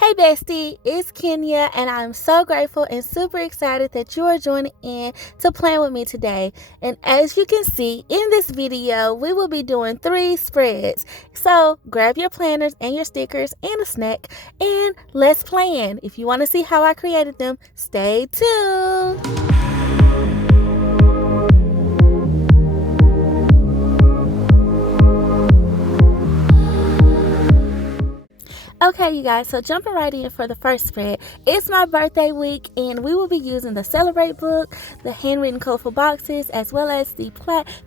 Hey Bestie, it's Kenya, and I'm so grateful and super excited that you are joining in to plan with me today. And as you can see in this video, we will be doing 3 spreads. So grab your planners and your stickers and a snack, and let's plan. If you want to see how I created them, stay tuned. Okay, you guys, so jumping right in for the first spread. It's my birthday week, and we will be using the Celebrate book, the Handwritten colorful boxes, as well as the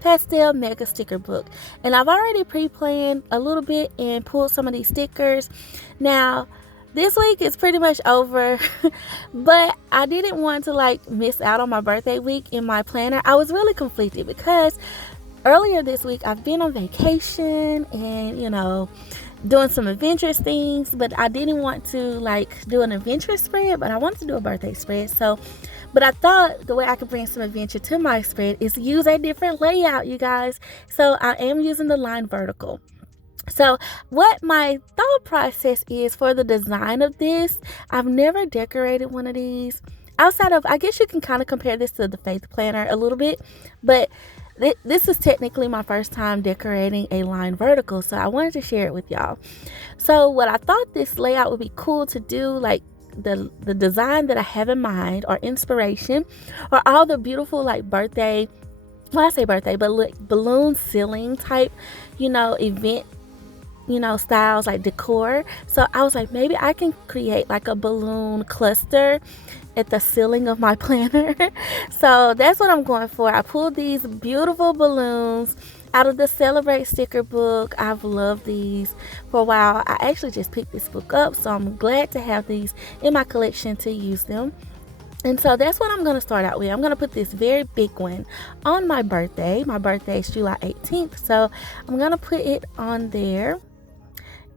Pastel mega sticker book. And I've already pre-planned a little bit and pulled some of these stickers. Now, this week is pretty much over, but I didn't want to miss out on my birthday week in my planner. I was really conflicted because earlier this week I've been on vacation and doing some adventurous things, but I didn't want to do an adventurous spread, but I wanted to do a birthday spread. But I thought the way I could bring some adventure to my spread is use a different layout, you guys. So I am using the line vertical. So what my thought process is for the design of this, I've never decorated one of these outside of, I guess you can kind of compare this to the Faith Planner a little bit, but this is technically my first time decorating a line vertical, so I wanted to share it with y'all. So what I thought this layout would be cool to do, the design that I have in mind or inspiration, or all the beautiful birthday, well, I say birthday, but balloon ceiling type, event, styles, like decor. So I was like, maybe I can create a balloon cluster at the ceiling of my planner. So that's what I'm going for. I pulled these beautiful balloons out of the Celebrate sticker book. I've loved these for a while. I actually just picked this book up, so I'm glad to have these in my collection to use them. And so that's what I'm going to start out with. I'm going to put this very big one on my birthday. My birthday is July 18th, so I'm going to put it on there.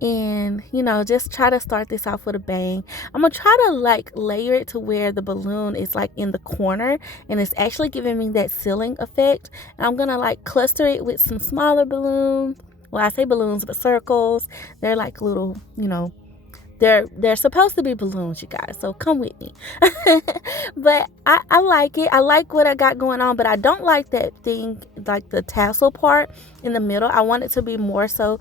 And just try to start this off with a bang. I'm gonna try to layer it to where the balloon is in the corner and it's actually giving me that ceiling effect. And I'm gonna cluster it with some smaller balloons. Well, I say balloons, but circles. They're little, they're supposed to be balloons, you guys, so come with me. But I like it. I like what I got going on, but I don't like that thing, the tassel part in the middle. I want it to be more so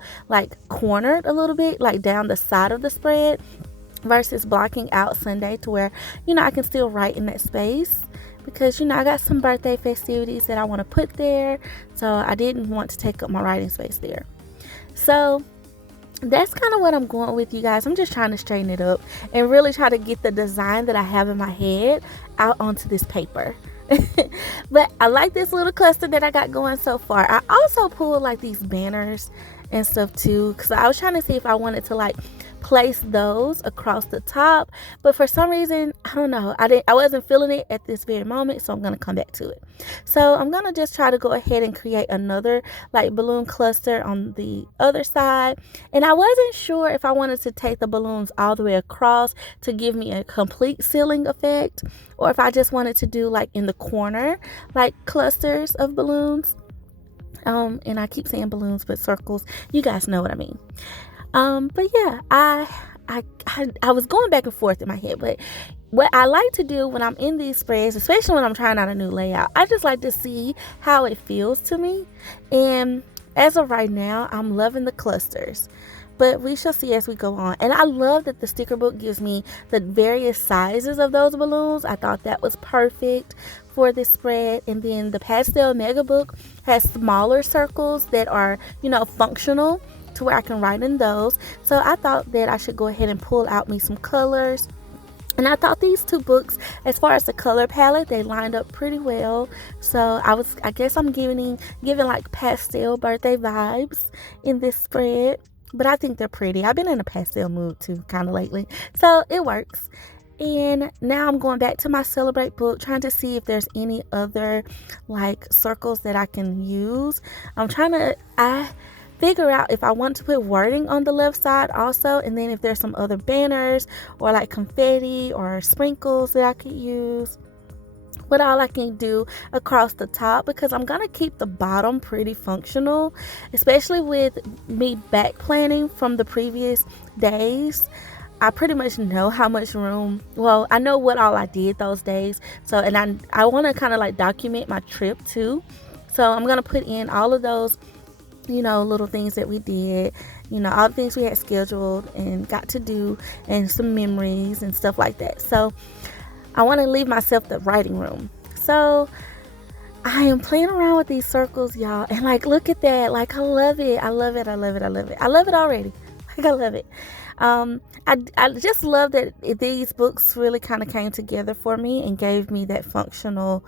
cornered a little bit, down the side of the spread, versus blocking out Sunday to where I can still write in that space, because I got some birthday festivities that I want to put there, so I didn't want to take up my writing space there. So that's kind of what I'm going with, you guys. I'm just trying to straighten it up and really try to get the design that I have in my head out onto this paper. But I like this little cluster that I got going so far. I also pulled these banners and stuff too, because I was trying to see if I wanted to place those across the top, but for some reason, I don't know, I wasn't feeling it at this very moment, so I'm gonna come back to it. So I'm gonna just try to go ahead and create another balloon cluster on the other side. And I wasn't sure if I wanted to take the balloons all the way across to give me a complete ceiling effect, or if I just wanted to do in the corner clusters of balloons. And I keep saying balloons, but circles, you guys know what I mean. But yeah, I was going back and forth in my head, but what I like to do when I'm in these spreads, especially when I'm trying out a new layout, I just like to see how it feels to me. And as of right now, I'm loving the clusters, but we shall see as we go on. And I love that the sticker book gives me the various sizes of those balloons. I thought that was perfect for this spread. And then the Pastel mega book has smaller circles that are functional to where I can write in those. So I thought that I should go ahead and pull out me some colors. And I thought these 2 books, as far as the color palette, they lined up pretty well. So I guess I'm giving pastel birthday vibes in this spread. But I think they're pretty. I've been in a pastel mood too kind of lately, so it works. And now I'm going back to my Celebrate book, trying to see if there's any other circles that I can use. I figure out if I want to put wording on the left side also, and then if there's some other banners or confetti or sprinkles that I could use. What all I can do across the top, because I'm gonna keep the bottom pretty functional, especially with me back planning from the previous days. I pretty much know how much room, well, I know what all I did those days. So, and I want to kind of like document my trip too. So I'm going to put in all of those, little things that we did, all the things we had scheduled and got to do, and some memories and stuff like that. So I want to leave myself the writing room. So I am playing around with these circles, y'all, and like, look at that. Like, I love it. I love it. I love it. I love it. I love it already. Like, I love it. I just love that these books really kind of came together for me and gave me that functional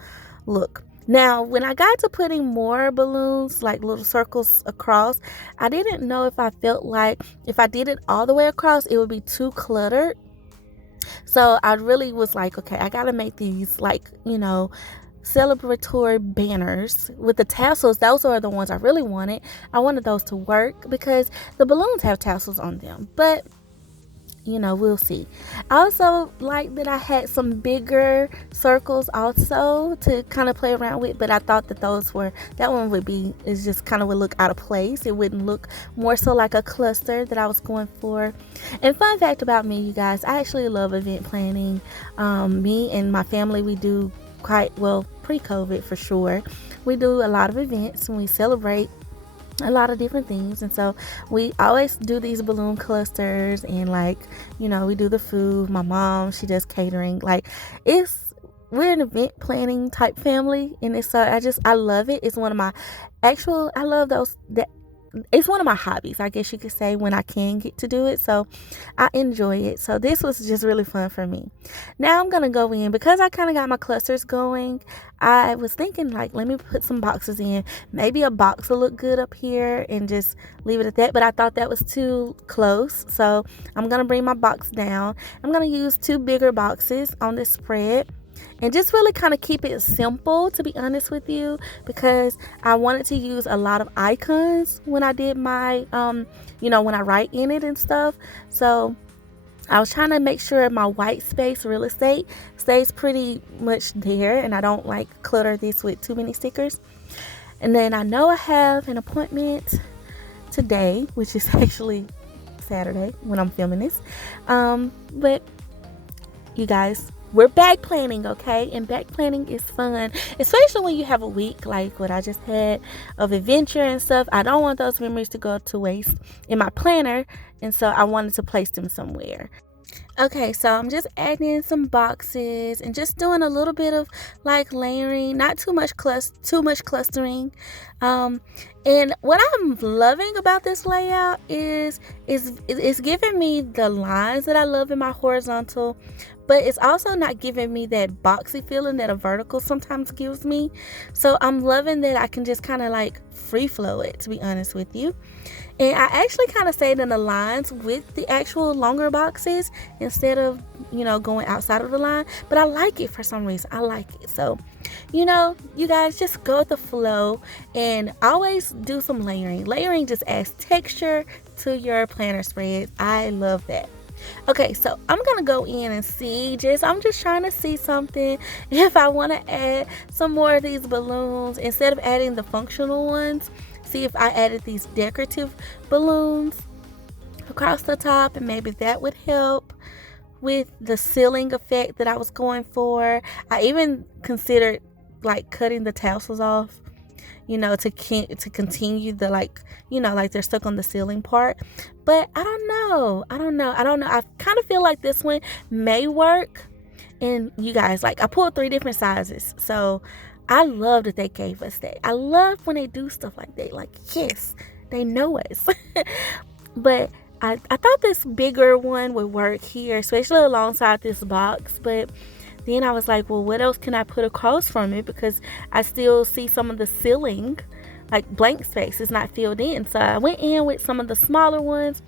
look. Now, when I got to putting more balloons, like little circles across, I didn't know if I felt like if I did it all the way across, it would be too cluttered. So I really was like, okay, I got to make these like, celebratory banners with the tassels. Those are the ones I really wanted. I wanted those to work because the balloons have tassels on them, but we'll see. I also like that I had some bigger circles also to kind of play around with, but I thought that that one is just kind of would look out of place. It wouldn't look more so like a cluster that I was going for. And fun fact about me, you guys, I actually love event planning. Me and my family, we do quite well pre-COVID for sure. We do a lot of events and we celebrate a lot of different things, and so we always do these balloon clusters, and like, we do the food. My mom, she does catering. Like, we're an event planning type family, and it's I love it. It's one of my I love those that it's one of my hobbies, I guess you could say, when I can get to do it. So I enjoy it. So this was just really fun for me. Now I'm going to go in because I kind of got my clusters going. I was thinking like, let me put some boxes in. Maybe a box will look good up here and just leave it at that. But I thought that was too close. So I'm going to bring my box down. I'm going to use 2 bigger boxes on this spread. And just really kind of keep it simple, to be honest with you, because I wanted to use a lot of icons when I did my, when I write in it and stuff. So I was trying to make sure my white space real estate stays pretty much there, and I don't like clutter this with too many stickers. And then I know I have an appointment today, which is actually Saturday when I'm filming this. But you guys, we're back planning, okay? And back planning is fun, especially when you have a week like what I just had of adventure and stuff. I don't want those memories to go to waste in my planner, and so I wanted to place them somewhere. Okay, so I'm just adding in some boxes and just doing a little bit of like layering, not too much clustering. And what I'm loving about this layout is it's giving me the lines that I love in my horizontal, but it's also not giving me that boxy feeling that a vertical sometimes gives me. So I'm loving that I can just kind of like free flow it, to be honest with you. And I actually kind of stayed in the lines with the actual longer boxes instead of, going outside of the line. But I like it for some reason. I like it. So, you guys just go with the flow and always do some layering. Layering just adds texture to your planner spreads. I love that. Okay, so I'm gonna go in and see, I'm just trying to see something if I want to add some more of these balloons instead of adding the functional ones. See if I added these decorative balloons across the top, and maybe that would help with the ceiling effect that I was going for. I even considered like cutting the tassels off, to continue the like they're stuck on the ceiling part. But I don't know. I kind of feel like this one may work. And you guys, like, I pulled 3 different sizes, so I love that they gave us that. I love when they do stuff like that. Like, yes, they know us. But I thought this bigger one would work here, especially alongside this box. But then I was like, well, what else can I put across from it? Because I still see some of the ceiling, like blank space, is not filled in. So I went in with some of the smaller ones.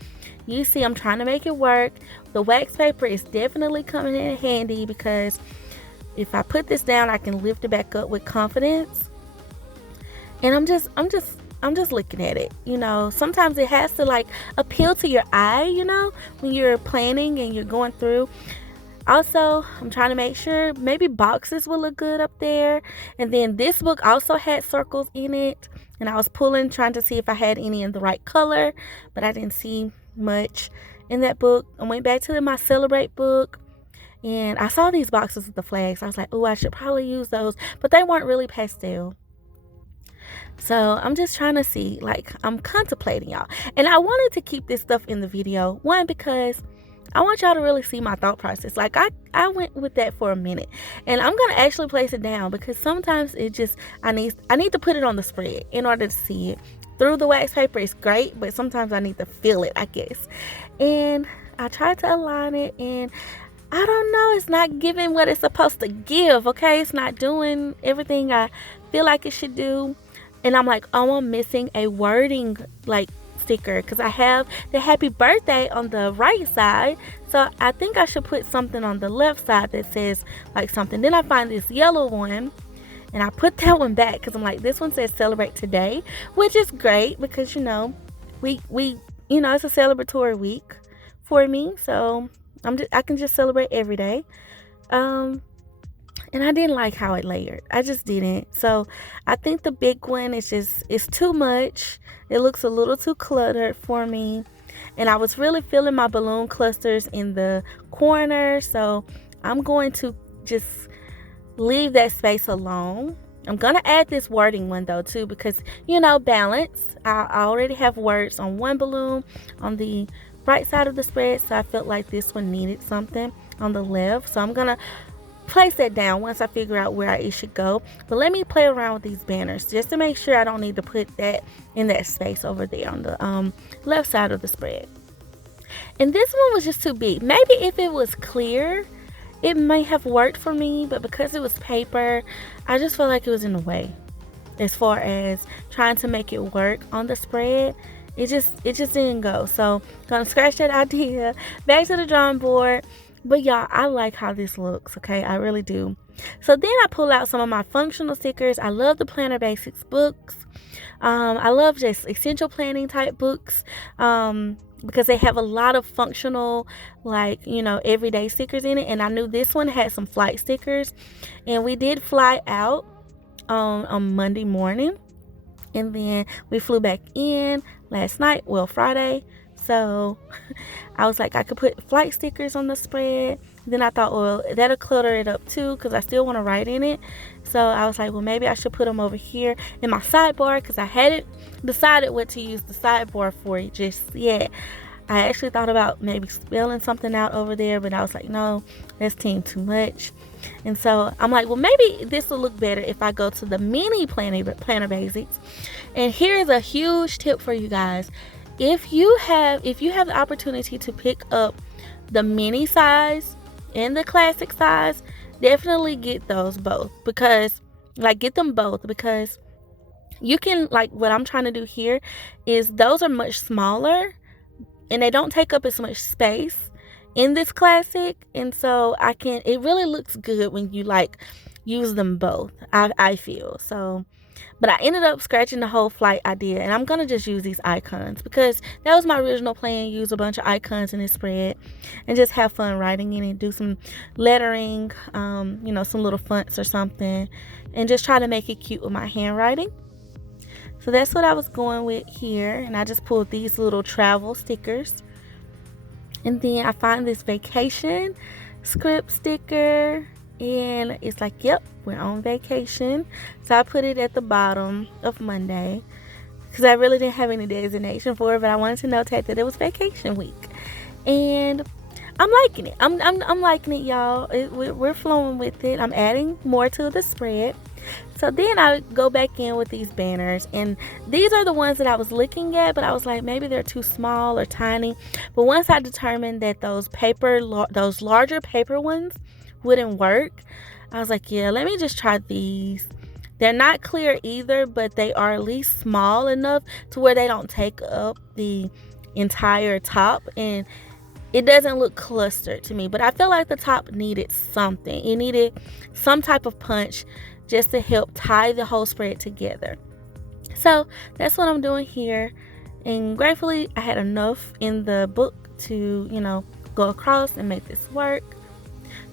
You see, I'm trying to make it work. The wax paper is definitely coming in handy because if I put this down, I can lift it back up with confidence. And I'm just looking at it. Sometimes it has to like appeal to your eye, when you're planning and you're going through. Also, I'm trying to make sure maybe boxes will look good up there. And then this book also had circles in it. And I was trying to see if I had any in the right color, but I didn't see much. in that book. I went back to my Celebrate book, and I saw these boxes with the flags. I was like, oh, I should probably use those, but they weren't really pastel. So I'm just trying to see, like, I'm contemplating, y'all. And I wanted to keep this stuff in the video. One, because I want y'all to really see my thought process. Like, I went with that for a minute. And I'm going to actually place it down because sometimes it just, I need to put it on the spread in order to see it. Through the wax paper is great, but sometimes I need to feel it, I guess. And I tried to align it, and I don't know, it's not giving what it's supposed to give, okay? It's not doing everything I feel like it should do. And I'm like, oh, I'm missing a wording, like, sticker, because I have the happy birthday on the right side. So I think I should put something on the left side that says, like, something. Then I find this yellow one, and I put that one back because I'm like, this one says celebrate today, which is great because, you know, we you know, it's a celebratory week for me. So I can just celebrate every day. And I didn't like how it layered. I just didn't. So I think the big one is just, it's too much. It looks a little too cluttered for me. And I was really feeling my balloon clusters in the corner. So I'm going to just leave that space alone. I'm going to add this wording one though too, because, you know, balance. I already have words on one balloon on the right side of the spread. So I felt like this one needed something on the left. So I'm going to place that down once I figure out where it should go. But let me play around with these banners just to make sure I don't need to put that in that space over there on the left side of the spread. And this one was just too big. Maybe if it was clear, it may have worked for me, but because it was paper, I just felt like it was in the way as far as trying to make it work on the spread. It just didn't go. So gonna scratch that idea, back to the drawing board. But y'all, I like how this looks, okay? I really do. So then I pull out some of my functional stickers. I love the Planner Basics books. I love just essential planning type books because they have a lot of functional, like, you know, everyday stickers in it. And I knew this one had some flight stickers. And we did fly out on Monday morning. And then we flew back in last night, well, Friday. So I was like, I could put flight stickers on the spread. Then I thought, well, that'll clutter it up too because I still want to write in it. So I was like, well, maybe I should put them over here in my sidebar because I hadn't decided what to use the sidebar for just yet. I actually thought about maybe spelling something out over there, but I was like, no, that's too much. And so I'm like, well, maybe this will look better if I go to the mini planner basics. And here's a huge tip for you guys. If you have the opportunity to pick up the mini size and the classic size, definitely get those both because, like, get them both because you can, like, what I'm trying to do here is those are much smaller and they don't take up as much space in this classic. And so it really looks good when you, like, use them both, I feel. So, but I ended up scratching the whole flight idea, and I'm going to just use these icons because that was my original plan, use a bunch of icons in this spread and just have fun writing in it, do some lettering, you know, some little fonts or something, and just try to make it cute with my handwriting. So that's what I was going with here, and I just pulled these little travel stickers. And then I find this vacation script sticker, and it's like, yep, we're on vacation. So I put it at the bottom of Monday because I really didn't have any designation for it, but I wanted to notate that it was vacation week. And I'm liking it. I'm liking it, y'all. We're flowing with it. I'm adding more to the spread. So then I go back in with these banners, and these are the ones that I was looking at, but I was like, maybe they're too small or tiny. But once I determined that those larger paper ones wouldn't work, I was like, yeah, let me just try these. They're not clear either, but they are at least small enough to where they don't take up the entire top, and it doesn't look clustered to me. But I feel like the top needed something. It needed some type of punch just to help tie the whole spread together. So that's what I'm doing here, and gratefully I had enough in the book to, you know, go across and make this work.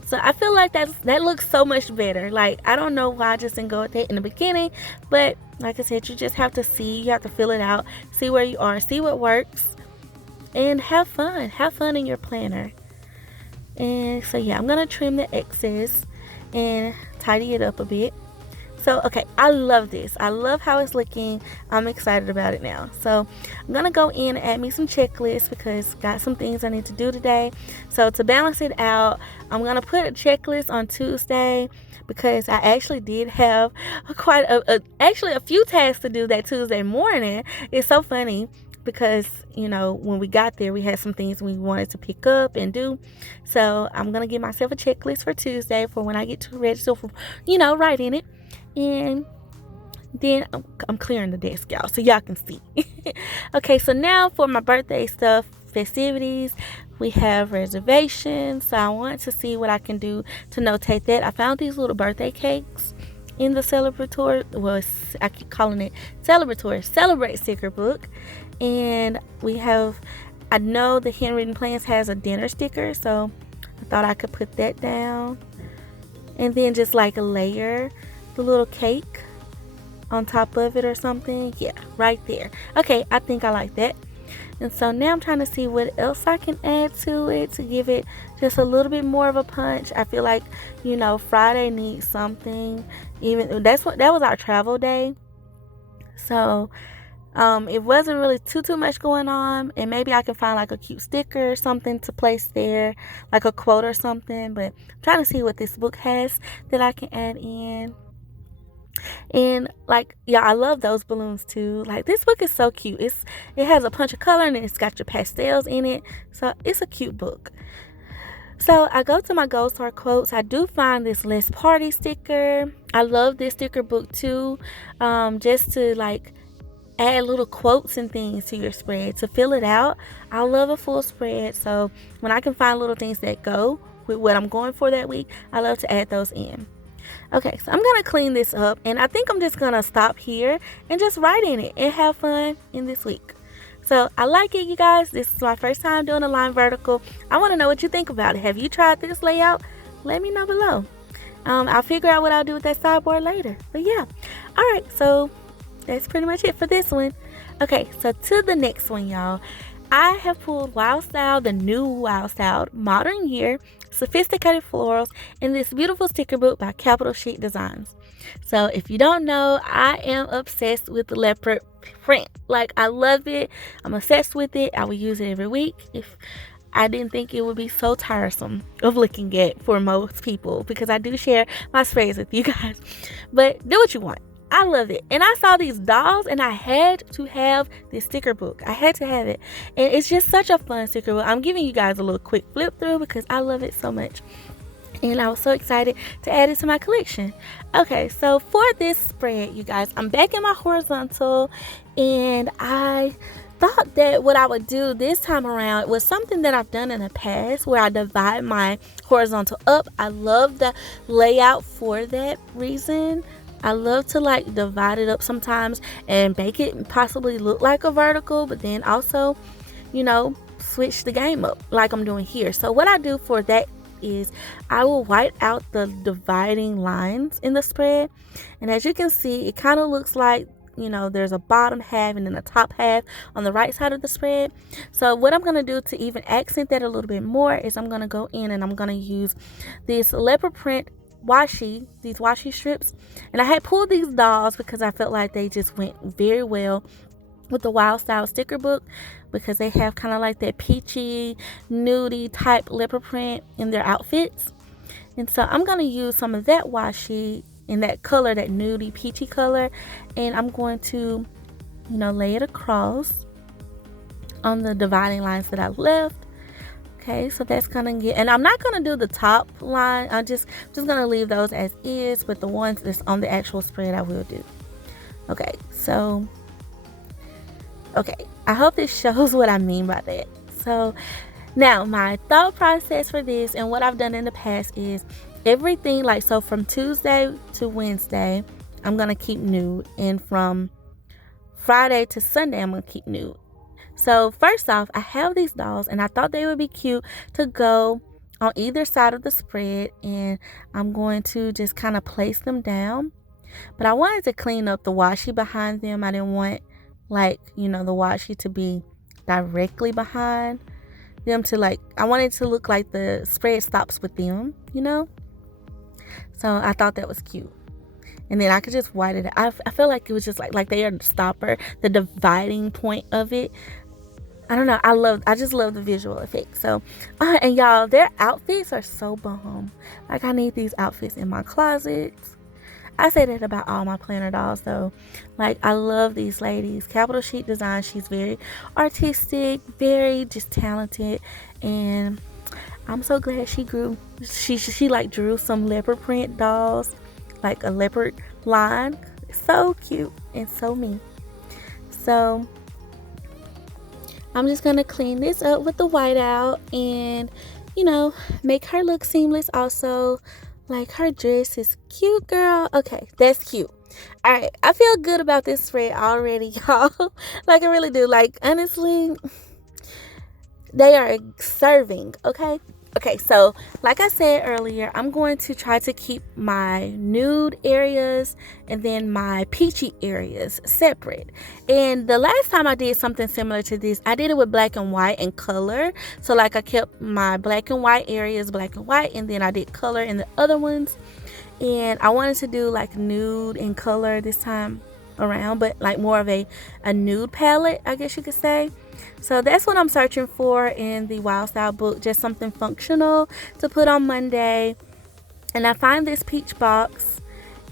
So I feel like that looks so much better. Like, I don't know why I just didn't go with that in the beginning, but like I said, you just have to see, you have to feel it out, see where you are, see what works, and have fun in your planner. And so yeah, I'm gonna trim the excess and tidy it up a bit. So, okay, I love this. I love how it's looking. I'm excited about it now. So, I'm going to go in and add me some checklists because got some things I need to do today. So, to balance it out, I'm going to put a checklist on Tuesday because I actually did have actually a few tasks to do that Tuesday morning. It's so funny because, when we got there, we had some things we wanted to pick up and do. So, I'm going to give myself a checklist for Tuesday for when I get to register for, writing it. And then I'm clearing the desk, y'all, so y'all can see. Okay, so now for my birthday stuff, festivities, we have reservations. So I want to see what I can do to notate that. I found these little birthday cakes in the I keep calling it Celebrate sticker book. And I know the Handwritten Plans has a dinner sticker, so I thought I could put that down. And then just like a layer the little cake on top of it or something. Yeah, right there. Okay, I think I like that. And so now I'm trying to see what else I can add to it to give it just a little bit more of a punch. I feel like, Friday needs something. Even that was our travel day. So it wasn't really too much going on, and maybe I can find like a cute sticker or something to place there, like a quote or something. But I'm trying to see what this book has that I can add in. And I love those balloons too. Like, this book is so cute. It has a punch of color and it's got your pastels in it. So it's a cute book. So I go to my Gold Star quotes. I do find this Let's Party sticker. I love this sticker book too. Just to add little quotes and things to your spread to fill it out. I love a full spread. So when I can find little things that go with what I'm going for that week, I love to add those in. Okay, so I'm going to clean this up, and I think I'm just going to stop here and just write in it and have fun in this week. So I like it, you guys. This is my first time doing a line vertical. I want to know what you think about it. Have you tried this layout? Let me know below. I'll figure out what I'll do with that sideboard later. But yeah, all right, so that's pretty much it for this one. Okay, so to the next one, y'all. I have pulled Wild Style, the new Wild Style Modern Year Sophisticated Florals in this beautiful sticker book by Capitol Chic Designs. So if you don't know, I am obsessed with the leopard print. I love it. I'm obsessed with it. I will use it every week. If I didn't think it would be so tiresome of looking at for most people, because I do share my sprays with you guys. But do what you want. I love it. And I saw these dolls and I had to have this sticker book. I had to have it. And it's just such a fun sticker book. I'm giving you guys a little quick flip through because I love it so much. And I was so excited to add it to my collection. Okay, so for this spread, you guys, I'm back in my horizontal, and I thought that what I would do this time around was something that I've done in the past where I divide my horizontal up. I love the layout for that reason. I love to divide it up sometimes and make it possibly look like a vertical, but then also, switch the game up like I'm doing here. So what I do for that is I will white out the dividing lines in the spread. And as you can see, it kind of looks like, there's a bottom half and then a top half on the right side of the spread. So what I'm going to do to even accent that a little bit more is I'm going to go in and I'm going to use this leopard print these washi strips, and I had pulled these dolls because I felt like they just went very well with the Wild Style sticker book because they have kind of like that peachy, nudie type leopard print in their outfits. And so I'm going to use some of that washi in that color, that nudie peachy color, and I'm going to lay it across on the dividing lines that I left. Okay, so that's gonna get, and I'm not gonna do the top line. I'm just gonna leave those as is, but the ones that's on the actual spread I will do. Okay, so I hope this shows what I mean by that. So now my thought process for this and what I've done in the past is everything so from Tuesday to Wednesday I'm gonna keep nude, and from Friday to Sunday I'm gonna keep nude. So first off, I have these dolls and I thought they would be cute to go on either side of the spread, and I'm going to just kind of place them down. But I wanted to clean up the washi behind them. I didn't want the washi to be directly behind them to like, I want it to look like the spread stops with them, you know? So I thought that was cute. And then I could just white it. I feel like it was just like they are the stopper, the dividing point of it. I don't know. I just love the visual effect. So, and y'all, their outfits are so bomb. Like, I need these outfits in my closet. I say that about all my planner dolls, though. Like, I love these ladies. Capitol Chic Designs. She's very artistic, very just talented, and I'm so glad she grew. She like drew some leopard print dolls, like a leopard line. So cute and so me. So I'm just gonna clean this up with the whiteout and, you know, make her look seamless also. Like, her dress is cute, girl. Okay, that's cute. All right, I feel good about this spread already, y'all. Like, I really do. Like, honestly, they are serving, okay? Okay, so like I said earlier, I'm going to try to keep my nude areas and then my peachy areas separate. And the last time I did something similar to this, I did it with black and white and color. So like I kept my black and white areas black and white, and then I did color in the other ones. And I wanted to do like nude and color this time around, but like more of a nude palette, I guess you could say. So that's what I'm searching for in the Wild Style book, just something functional to put on Monday. And I find this peach box,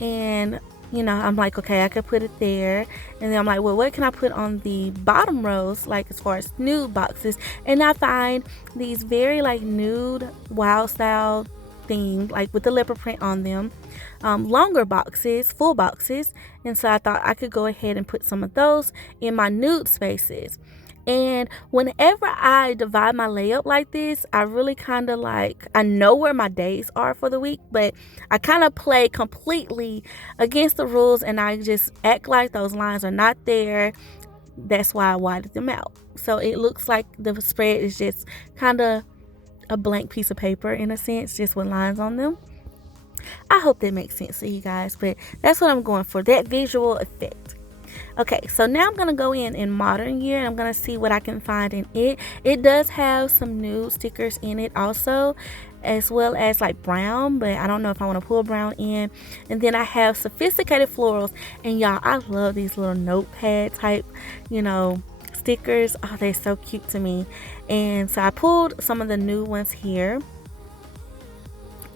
and you know, I'm like, okay, I could put it there. And then I'm like, well, what can I put on the bottom rows, like as far as nude boxes? And I find these very like nude Wild Style theme, like with the leopard print on them, longer boxes, full boxes. And so I thought I could go ahead and put some of those in my nude spaces. And whenever I divide my layup like this, I really kind of like, I know where my days are for the week, but I kind of play completely against the rules, and I just act like those lines are not there. That's why I whited them out. So it looks like the spread is just kind of a blank piece of paper in a sense, just with lines on them. I hope that makes sense to you guys, but that's what I'm going for, that visual effect. Okay, so now I'm going to go in modern year, and I'm going to see what I can find in it. It does have some nude stickers in it also, as well as like brown, but I don't know if I want to pull brown in. And then I have sophisticated florals, and y'all, I love these little notepad type, you know, stickers. Oh, they're so cute to me. And so I pulled some of the new ones here,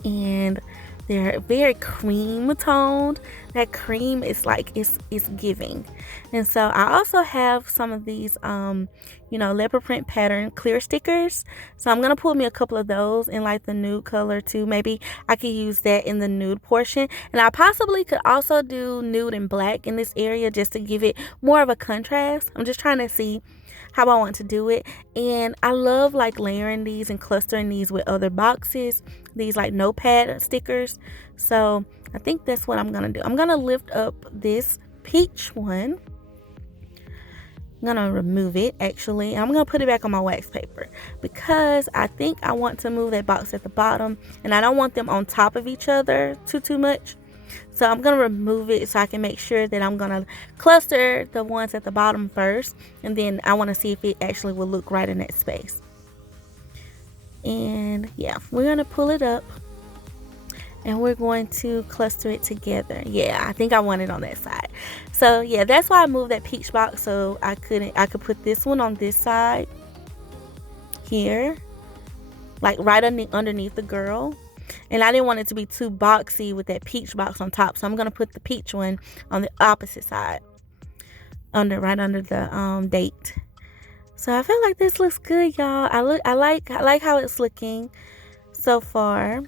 and they're very cream toned. That cream is like, it's giving. And so I also have some of these you know, leopard print pattern clear stickers. So I'm gonna pull me a couple of those in like the nude color too. Maybe I could use that in the nude portion, and I possibly could also do nude and black in this area just to give it more of a contrast. I'm just trying to see how I want to do it. And I love like layering these and clustering these with other boxes, these like notepad stickers. So I think that's what I'm gonna do. I'm gonna lift up this peach one. I'm gonna remove it actually. I'm gonna put it back on my wax paper because I think I want to move that box at the bottom, and I don't want them on top of each other too much. So I'm gonna remove it so I can make sure that I'm gonna cluster the ones at the bottom first, and then I want to see if it actually will look right in that space. And yeah, we're gonna pull it up, and we're going to cluster it together. Yeah, I think I want it on that side. So yeah, that's why I moved that peach box, so I could put this one on this side here, like right underneath the girl. And I didn't want it to be too boxy with that peach box on top, so I'm gonna put the peach one on the opposite side, right under the date. So I feel like this looks good, y'all. I like how it's looking so far.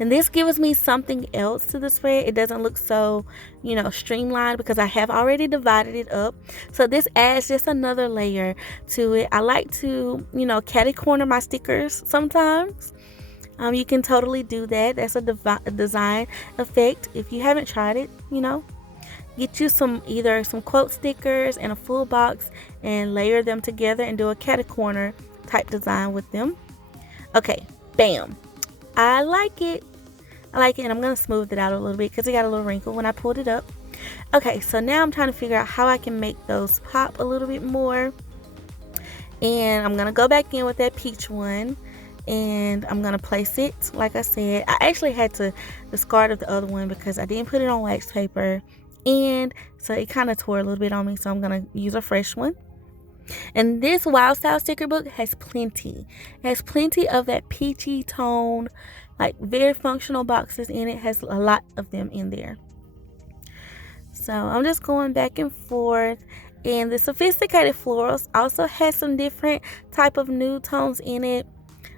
And this gives me something else to the spread. It doesn't look so, you know, streamlined because I have already divided it up. So this adds just another layer to it. I like to, you know, catty corner my stickers sometimes. You can totally do that. That's a design effect. If you haven't tried it, you know, get you either some quote stickers and a full box and layer them together and do a catty corner type design with them. Okay, bam. I like it, and I'm going to smooth it out a little bit because it got a little wrinkle when I pulled it up. Okay, so now I'm trying to figure out how I can make those pop a little bit more. And I'm going to go back in with that peach one. And I'm going to place it, like I said. I actually had to discard of the other one because I didn't put it on wax paper. And so it kind of tore a little bit on me. So I'm going to use a fresh one. And this Wild Style sticker book has plenty. It has plenty of that peachy tone, like very functional boxes in it. It has a lot of them in there. So I'm just going back and forth. And the Sophisticated Florals also has some different type of nude tones in it.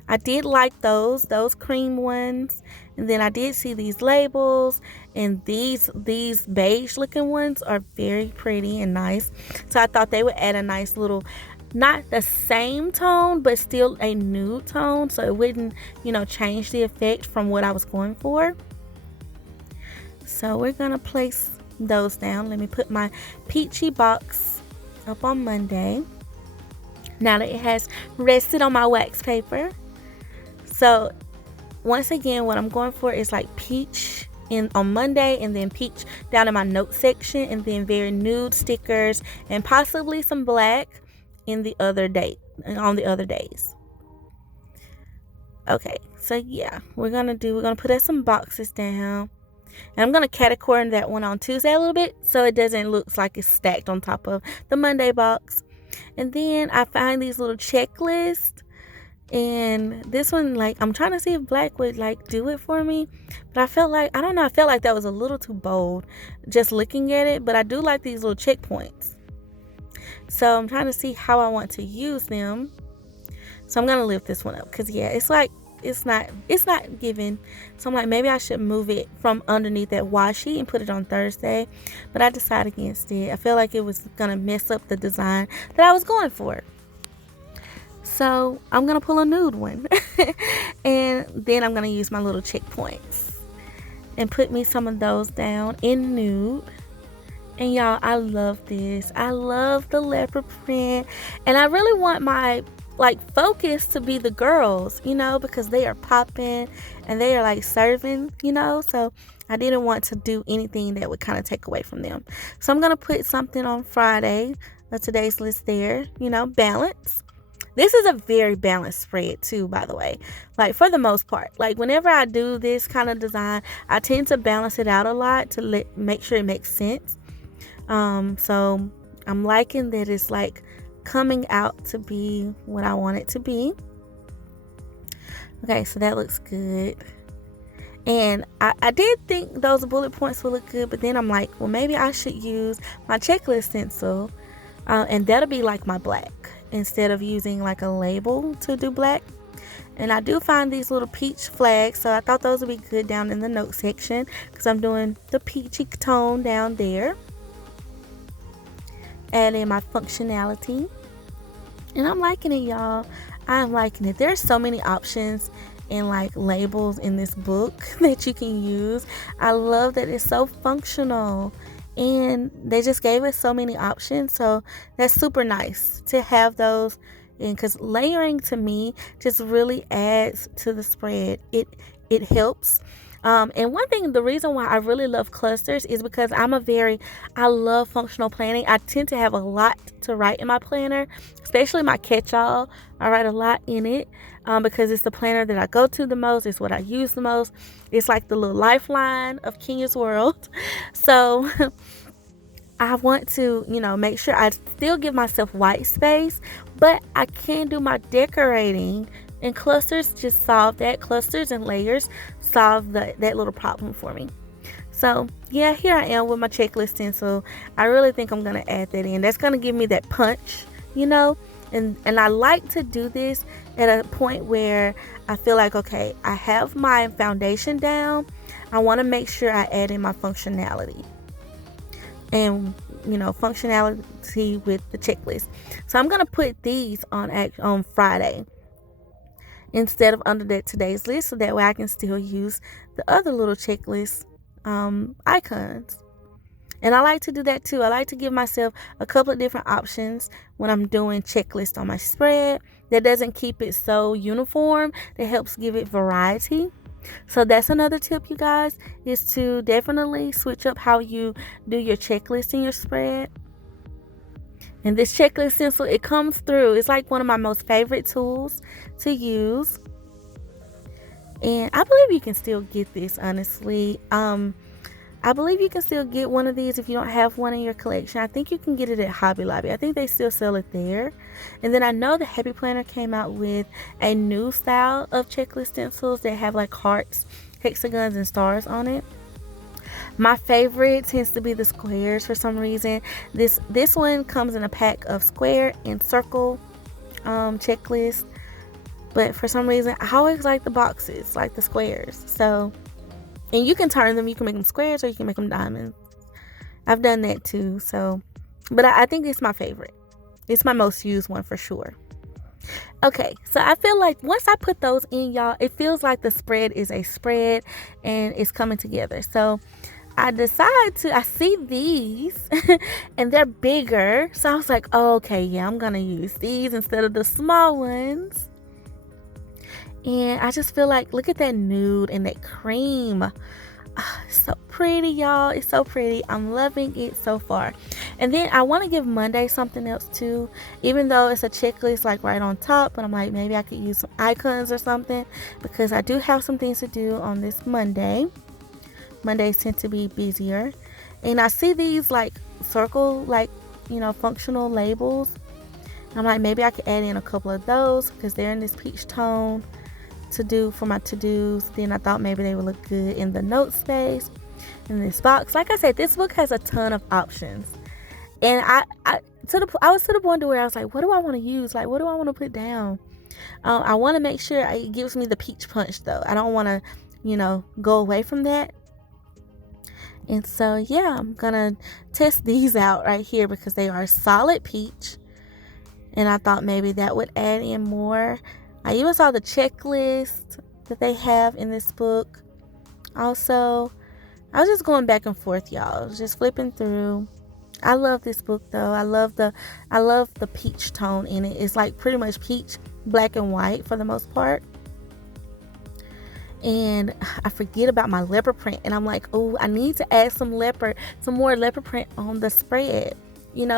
I did like those cream ones. And then I did see these labels, and these beige looking ones are very pretty and nice. So I thought they would add a nice little, not the same tone, but still a nude tone, so it wouldn't, change the effect from what I was going for. So we're gonna place those down. Let me put my peachy box up on Monday. Now that it has rested on my wax paper. So once again, what I'm going for is like peach on Monday, and then peach down in my note section, and then very nude stickers and possibly some black on the other days. Okay, so yeah, we're gonna put some boxes down, and I'm gonna category that one on Tuesday a little bit so it doesn't look like it's stacked on top of the Monday box. And then I find these little checklists. And this one, like, I'm trying to see if black would like do it for me, but I felt like that was a little too bold just looking at it. But I do like these little checkpoints, so I'm trying to see how I want to use them. So I'm gonna lift this one up because yeah, it's not giving. So I'm like, maybe I should move it from underneath that washi and put it on Thursday, but I decided against it. I feel like it was gonna mess up the design that I was going for. So I'm going to pull a nude one and then I'm going to use my little checkpoints and put me some of those down in nude. And y'all, I love this. I love the leopard print, and I really want my focus to be the girls, because they are popping and they are like serving, so I didn't want to do anything that would kind of take away from them. So I'm going to put something on Friday of today's list there, balance. This is a very balanced spread too, by the way. Like, for the most part, like whenever I do this kind of design, I tend to balance it out a lot to make sure it makes sense. So I'm liking that it's like coming out to be what I want it to be. Okay, so that looks good. And I did think those bullet points would look good, but then I'm like, well, maybe I should use my checklist stencil, and that'll be like my black, instead of using like a label to do black. And I do find these little peach flags, so I thought those would be good down in the note section because I'm doing the peachy tone down there. Add in my functionality, and I'm liking it, y'all. I'm liking it. There's so many options and like labels in this book that you can use. I love that it's so functional, and they just gave us so many options, so that's super nice to have those. And because layering to me just really adds to the spread, it helps. And one thing, the reason why I really love clusters is because I love functional planning. I tend to have a lot to write in my planner, especially my catch-all. I write a lot in it because it's the planner that I go to the most. It's what I use the most. It's like the little lifeline of Kenya's world. So I want to, make sure I still give myself white space, but I can do my decorating, and clusters just solve that. Clusters and layers solve that little problem for me. So yeah, here I am with my checklist stencil. I really think I'm going to add that in. That's going to give me that punch, and I like to do this at a point where I feel like, okay, I have my foundation down. I want to make sure I add in my functionality. And functionality with the checklist. So I'm going to put these on Friday instead of under that today's list, so that way I can still use the other little checklist icons. And I like to do that too. I like to give myself a couple of different options when I'm doing checklist on my spread. That doesn't keep it so uniform. That helps give it variety. So that's another tip, you guys, is to definitely switch up how you do your checklist in your spread. And this checklist stencil, it comes through. It's like one of my most favorite tools to use. And I believe you can still get this, honestly. I believe you can still get one of these if you don't have one in your collection. I think you can get it at Hobby Lobby. I think they still sell it there. And then I know the Happy Planner came out with a new style of checklist stencils that have like hearts, hexagons, and stars on it. My favorite tends to be the squares for some reason. This one comes in a pack of square and circle checklist. But for some reason, I always like the boxes, like the squares. So, and you can turn them. You can make them squares or you can make them diamonds. I've done that too. So, but I think it's my favorite. It's my most used one for sure. Okay, so I feel like once I put those in, y'all, it feels like the spread is a spread and it's coming together. So I see these and they're bigger. So I was like, oh, okay, yeah, I'm going to use these instead of the small ones. And I just feel like, look at that nude and that cream. So pretty, y'all. It's so pretty. I'm loving it so far. And then I want to give Monday something else too, even though it's a checklist like right on top, but I'm like, maybe I could use some icons or something, because I do have some things to do on this Monday. Mondays tend to be busier. And I see these like circle, like, functional labels. I'm like, maybe I could add in a couple of those because they're in this peach tone to do for my to-dos. Then I thought maybe they would look good in the note space in this box. Like I said, this book has a ton of options, and I was to the point where I was like, what do I want to use? Like, what do I want to put down? I want to make sure it gives me the peach punch though. I don't want to go away from that. And so yeah, I'm gonna test these out right here because they are solid peach, and I thought maybe that would add in more. I even saw the checklist that they have in this book. Also, I was just going back and forth, y'all. I was just flipping through. I love this book though. I love the peach tone in it. It's like pretty much peach, black and white for the most part. And I forget about my leopard print, and I'm like, oh, I need to add some more leopard print on the spread.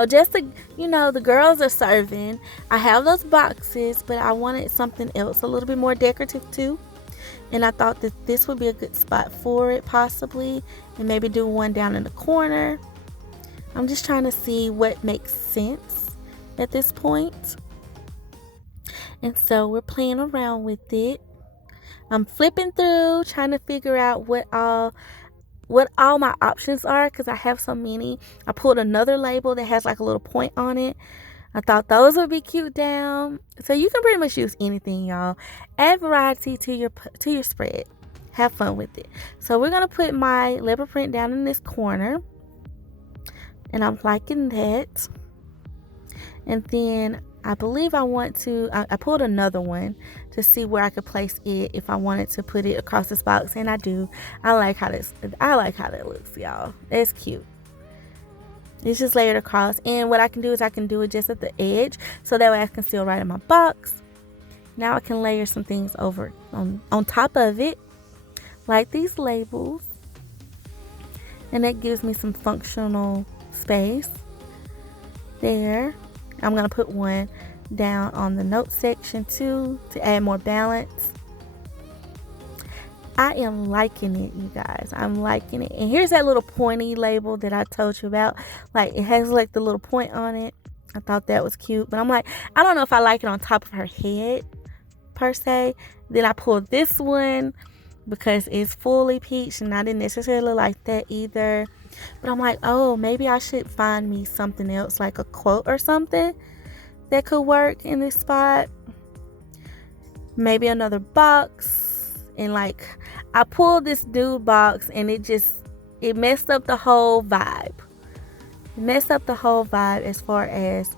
Just to, the girls are serving. I have those boxes, but I wanted something else a little bit more decorative too. And I thought that this would be a good spot for it, possibly. And maybe do one down in the corner. I'm just trying to see what makes sense at this point. And so we're playing around with it. I'm flipping through, trying to figure out what all my options are, because I have so many. I pulled another label that has like a little point on it. I thought those would be cute down. So you can pretty much use anything, y'all. Add variety to your spread. Have fun with it. So we're gonna put my leopard print down in this corner, and I'm liking that. And then I believe I pulled another one to see where I could place it if I wanted to put it across this box, and I do. I like how that looks, y'all. It's cute. It's just layered across, and what I can do is I can do it just at the edge, so that way I can still write in my box. Now I can layer some things over on top of it, like these labels, and that gives me some functional space there. I'm going to put one down on the note section too to add more balance. I am liking it, you guys. I'm liking it. And here's that little pointy label that I told you about. Like, it has like the little point on it. I thought that was cute. But I'm like, I don't know if I like it on top of her head per se. Then I pulled this one because it's fully peach, and I didn't necessarily like that either. But I'm like, oh, maybe I should find me something else, like a quote or something that could work in this spot. Maybe another box. And like, I pulled this dude box, and it messed up the whole vibe. It messed up the whole vibe as far as,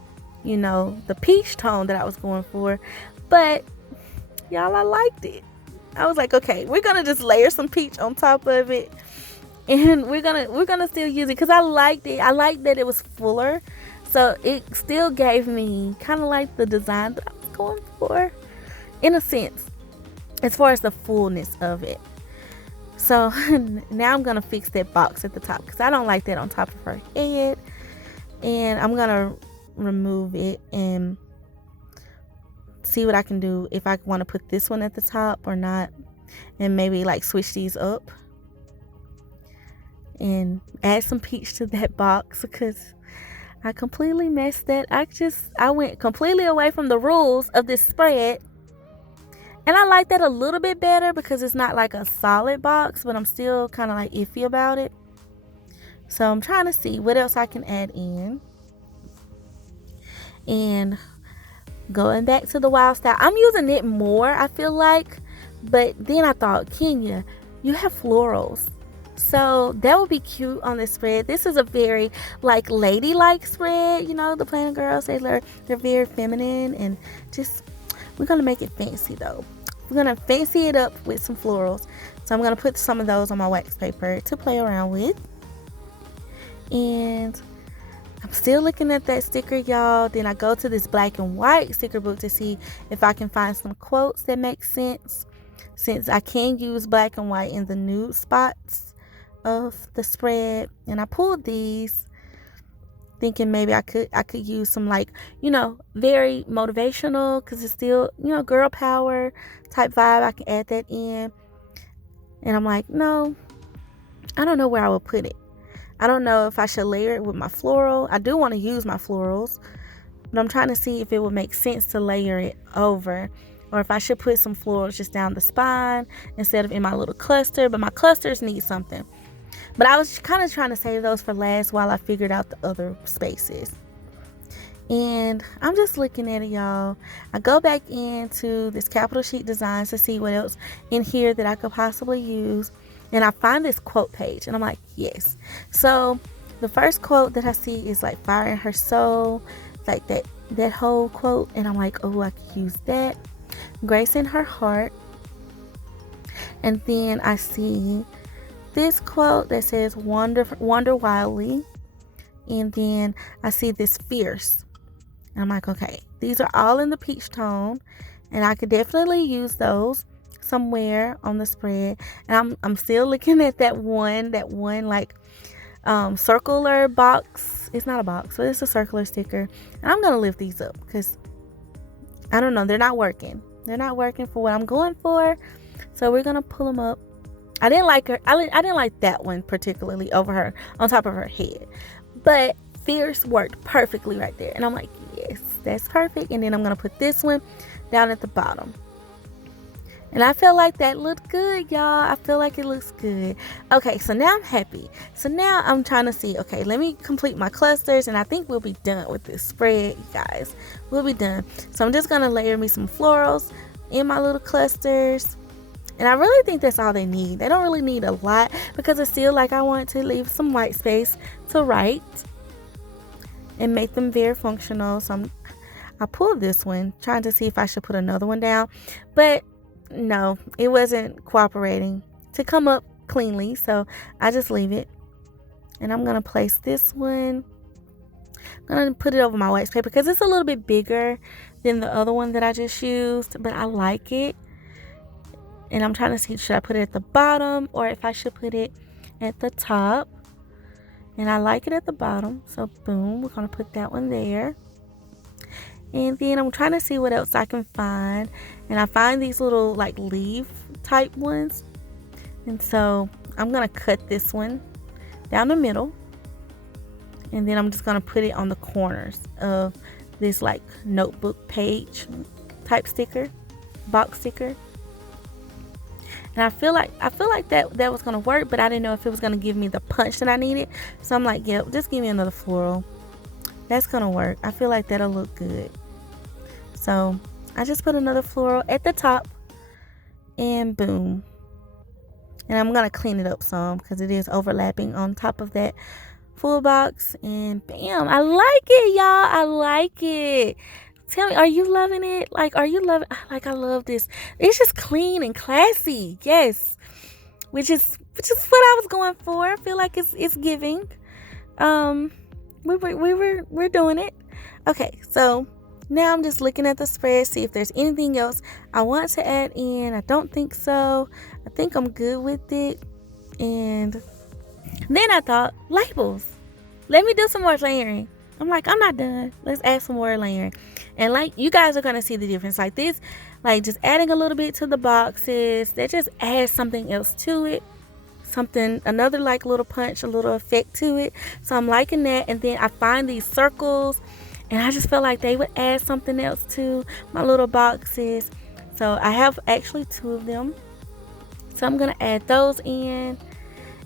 the peach tone that I was going for. But y'all, I liked it. I was like, okay, we're gonna just layer some peach on top of it, and we're gonna still use it because I liked it. I liked that it was fuller, so it still gave me kind of like the design that I was going for, in a sense, as far as the fullness of it. So now I'm gonna fix that box at the top because I don't like that on top of her head, and I'm gonna remove it and see what I can do, if I want to put this one at the top or not, and maybe like switch these up and add some peach to that box, because I completely messed that. I went completely away from the rules of this spread. And I like that a little bit better because it's not like a solid box, but I'm still kind of like iffy about it. So I'm trying to see what else I can add in. And going back to the wild style, I'm using it more, I feel like. But then I thought, Kenya, you have florals. So that would be cute on this spread. This is a very like ladylike spread. You know, the Planner girls, they're very feminine, and just, we're going to make it fancy though. We're going to fancy it up with some florals. So I'm going to put some of those on my wax paper to play around with. And I'm still looking at that sticker, y'all. Then I go to this black and white sticker book to see if I can find some quotes that make sense, since I can use black and white in the nude spots of the spread. And I pulled these thinking maybe I could use some, like, you know, very motivational, because it's still, you know, girl power type vibe. I can add that in. And I'm like, no, I don't know where I will put it. I don't know if I should layer it with my floral. I do want to use my florals, but I'm trying to see if it would make sense to layer it over, or if I should put some florals just down the spine instead of in my little cluster. But my clusters need something. But I was kind of trying to save those for last while I figured out the other spaces. And I'm just looking at it, y'all. I go back into this Capitol Chic Designs to see what else in here that I could possibly use. And I find this quote page, and I'm like, yes. So the first quote that I see is like fire in her soul, like that whole quote. And I'm like, oh, I could use that. Grace in her heart. And then I see this quote that says wander wildly. And then I see this fierce. And I'm like, okay, these are all in the peach tone, and I could definitely use those somewhere on the spread. And I'm still looking at that one like circular box. It's not a box, but it's a circular sticker. And I'm gonna lift these up because I don't know, they're not working for what I'm going for. So we're gonna pull them up. I didn't like that one particularly over her, on top of her head, but fierce worked perfectly right there. And I'm like, yes, that's perfect. And then I'm gonna put this one down at the bottom. And I feel like that looked good, y'all. I feel like it looks good. Okay, so now I'm happy. So now I'm trying to see, okay, let me complete my clusters, and I think we'll be done with this spread, you guys. We'll be done. So I'm just gonna layer me some florals in my little clusters. And I really think that's all they need. They don't really need a lot, because I feel like I want to leave some white space to write and make them very functional. So I pulled this one, trying to see if I should put another one down, but no, it wasn't cooperating to come up cleanly, so I just leave it. And I'm gonna place this one, I'm gonna put it over my wax paper because it's a little bit bigger than the other one that I just used, but I like it. And I'm trying to see, should I put it at the bottom or if I should put it at the top. And I like it at the bottom, so boom, we're gonna put that one there. And then I'm trying to see what else I can find. And I find these little like leaf type ones. And so I'm going to cut this one down the middle. And then I'm just going to put it on the corners of this like notebook page type sticker, box sticker. And I feel like that was going to work, but I didn't know if it was going to give me the punch that I needed. So I'm like, yep, just give me another floral. That's going to work. I feel like that'll look good. So I just put another floral at the top, and boom. And I'm going to clean it up some because it is overlapping on top of that full box. And bam, I like it, y'all. I like it. Tell me, are you loving it? Like, are you loving, like, I love this. It's just clean and classy. Yes. Which is what I was going for. I feel like it's giving. We're doing it. Okay, so now I'm just looking at the spread, see if there's anything else I want to add in. I don't think so. I think I'm good with it. And then I thought, labels. Let me do some more layering. I'm like, I'm not done. Let's add some more layering. And like, you guys are going to see the difference. Like this, like just adding a little bit to the boxes, that just adds something else to it. Something, another like little punch, a little effect to it. So I'm liking that. And then I find these circles, and I just felt like they would add something else to my little boxes. So I have actually 2 of them. So I'm going to add those in.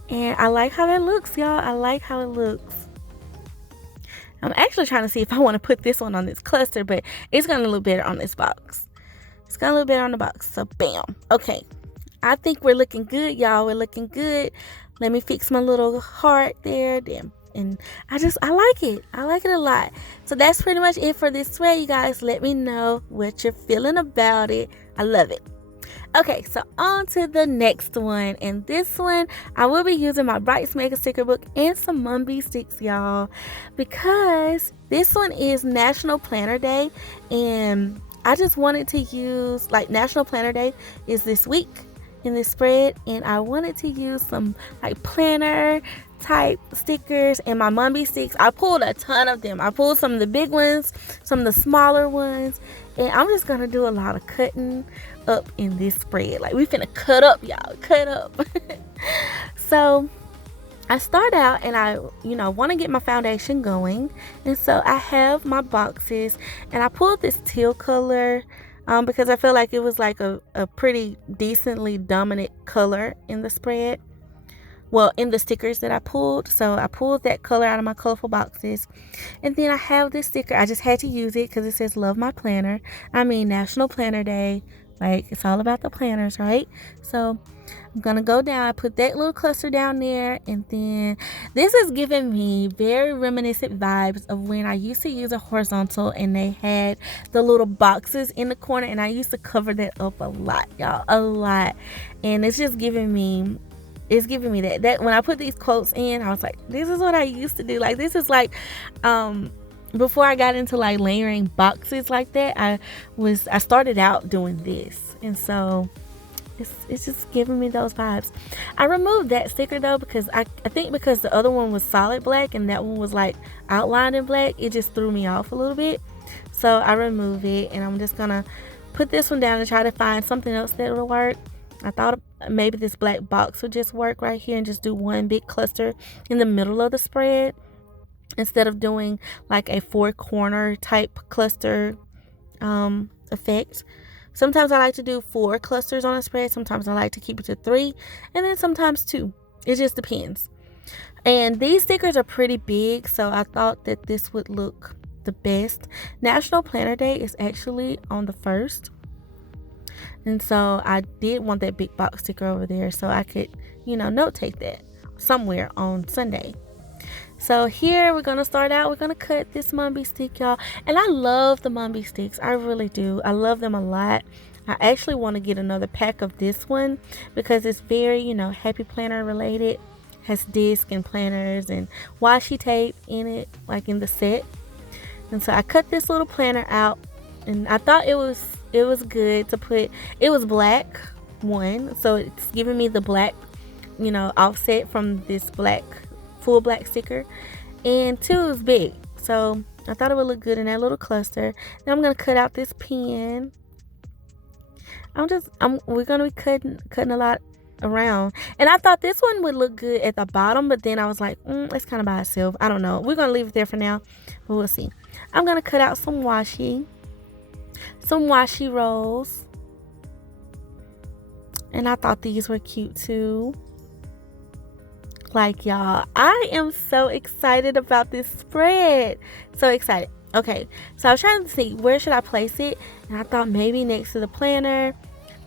And I like how that looks, y'all. I like how it looks. I'm actually trying to see if I want to put this one on this cluster, but it's going to look better on this box. It's going to look better on the box. So, bam. Okay. I think we're looking good, y'all. We're looking good. Let me fix my little heart there. Damn. And I like it. I like it a lot. So, that's pretty much it for this thread, you guys. Let me know what you're feeling about it. I love it. Okay, so on to the next one. And this one, I will be using my Brights Maker sticker book and some Mambi Sticks, y'all, because this one is National Planner Day. And I just wanted to use, like, National Planner Day is this week in this spread. And I wanted to use some, like, planner type stickers and my Mambi Sticks. I pulled a ton of them. I pulled some of the big ones, some of the smaller ones. And I'm just going to do a lot of cutting up in this spread. Like, we finna cut up, y'all. Cut up. So, I start out and I, want to get my foundation going. And so, I have my boxes. And I pulled this teal color because I feel like it was like a pretty decently dominant color in the spread. Well, in the stickers that I pulled. So I pulled that color out of my colorful boxes. And then I have this sticker. I just had to use it because it says Love My Planner. I mean, National Planner Day. Like, it's all about the planners, right? So I'm going to go down. I put that little cluster down there. And then this is giving me very reminiscent vibes of when I used to use a horizontal and they had the little boxes in the corner. And I used to cover that up a lot, y'all. A lot. And it's just giving me... It's giving me that when I put these quotes in, I was like, this is what I used to do. Like, this is like, before I got into like layering boxes like that, I started out doing this. And so it's just giving me those vibes. I removed that sticker though, because I think because the other one was solid black and that one was like outlined in black, it just threw me off a little bit. So I removed it, and I'm just going to put this one down and try to find something else that will work. I thought maybe this black box would just work right here and just do one big cluster in the middle of the spread instead of doing like a 4-corner type cluster effect. Sometimes I like to do 4 clusters on a spread. Sometimes I like to keep it to 3, and then sometimes 2. It just depends. And these stickers are pretty big, so I thought that this would look the best. National Planner Day is actually on the 1st. And so I did want that big box sticker over there so I could, note take that somewhere on Sunday. So here we're going to start out. We're going to cut this Mambi stick, y'all. And I love the Mambi sticks. I really do. I love them a lot. I actually want to get another pack of this one because it's very, happy planner related. Has disc and planners and washi tape in it, like in the set. And so I cut this little planner out, and I thought it was good to put. It was black, one, so it's giving me the black, offset from this black, full black sticker. And 2, is big, so I thought it would look good in that little cluster. Then I'm gonna cut out this pen. We're gonna be cutting a lot around, and I thought this one would look good at the bottom, but then I was like, it's kind of by itself. I don't know. We're gonna leave it there for now, but we'll see. I'm gonna cut out some washi rolls, and I thought these were cute too. Like, y'all, I am so excited about this spread. So excited. Okay, so I was trying to see where should I place it, and I thought maybe next to the planner.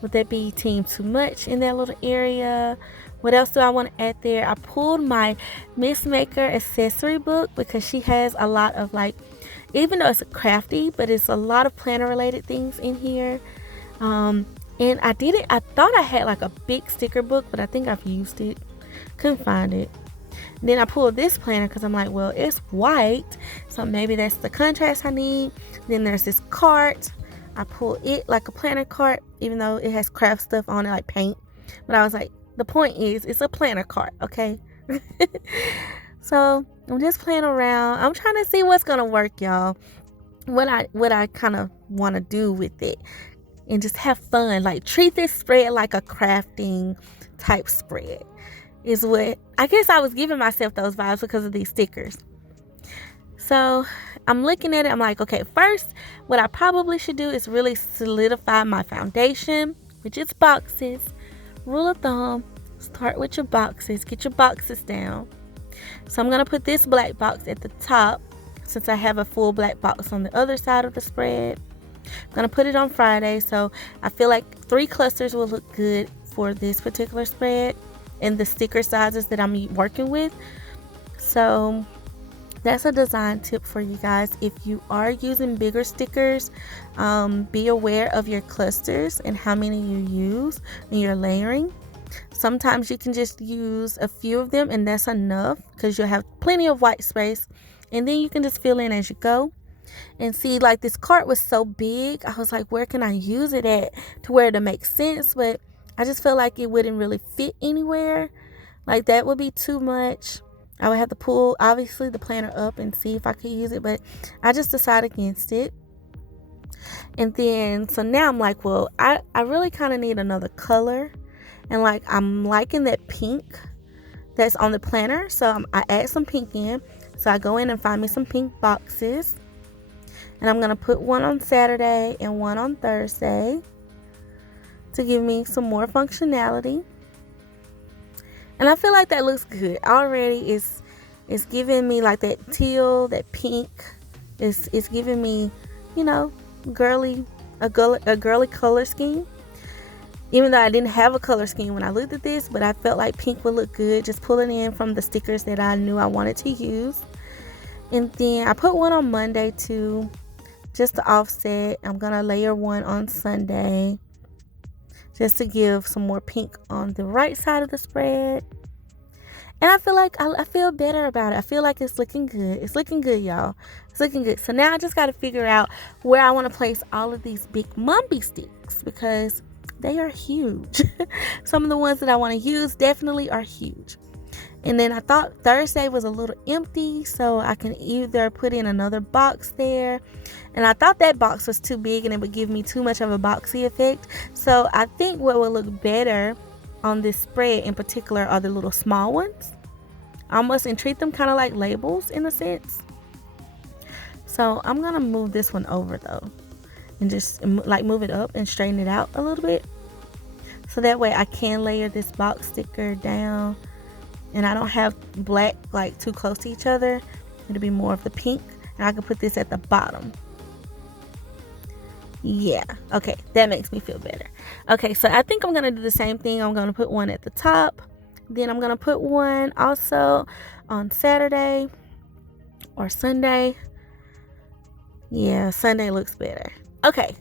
Would that be team too much in that little area? What else do I want to add there? I pulled my Miss Maker accessory book because she has a lot of, like, even though it's crafty, but it's a lot of planner related things in here. And I thought I had like a big sticker book, but I think I've used it. Couldn't find it. Then I pulled this planner because I'm like, well, it's white, so maybe that's the contrast I need. Then there's this cart. I pulled it like a planner cart, even though it has craft stuff on it, like paint. But I was like, the point is, it's a planner cart, okay? So I'm just playing around. I'm trying to see what's gonna work, y'all. What I kind of want to do with it, and just have fun. Like, treat this spread like a crafting type spread is what I guess I was giving myself those vibes because of these stickers. So I'm looking at it. I'm like, okay, first, what I probably should do is really solidify my foundation, which is boxes. Rule of thumb, start with your boxes. Get your boxes down. So I'm going to put this black box at the top since I have a full black box on the other side of the spread. I'm going to put it on Friday. So I feel like 3 clusters will look good for this particular spread and the sticker sizes that I'm working with. So that's a design tip for you guys. If you are using bigger stickers, be aware of your clusters and how many you use in your layering. Sometimes you can just use a few of them and that's enough because you'll have plenty of white space, and then you can just fill in as you go. And see, like, this cart was so big, I was like, where can I use it at to where it makes sense? But I just felt like it wouldn't really fit anywhere. Like, that would be too much. I would have to pull, obviously, the planner up and see if I could use it, but I just decided against it. And then, so now I'm like, well, I really kind of need another color. And, like, I'm liking that pink that's on the planner. So I add some pink in. So I go in and find me some pink boxes. And I'm going to put one on Saturday and one on Thursday to give me some more functionality. And I feel like that looks good. Already it's giving me like that teal, that pink. It's giving me, you know, a girly color scheme. Even though I didn't have a color scheme when I looked at this, but I felt like pink would look good just pulling in from the stickers that I knew I wanted to use. And then I put one on Monday too, just to offset. I'm going to layer one on Sunday just to give some more pink on the right side of the spread. And I feel like I feel better about it. I feel like it's looking good. It's looking good, y'all. It's looking good. So now I just got to figure out where I want to place all of these big Mambi sticks because they are huge. Some of the ones that I want to use definitely are huge. And then I thought Thursday was a little empty, so I can either put in another box there. And I thought that box was too big and it would give me too much of a boxy effect. So I think what would look better on this spread in particular are the little small ones. Almost, and treat them kind of like labels in a sense. So I'm going to move this one over though. And just like move it up and straighten it out a little bit. So that way I can layer this box sticker down. And I don't have black like too close to each other. It'll be more of the pink. And I can put this at the bottom. Yeah, okay, that makes me feel better. Okay, so I think I'm going to do the same thing. I'm going to put one at the top. Then I'm going to put one also on Saturday or Sunday. Yeah, Sunday looks better. Okay,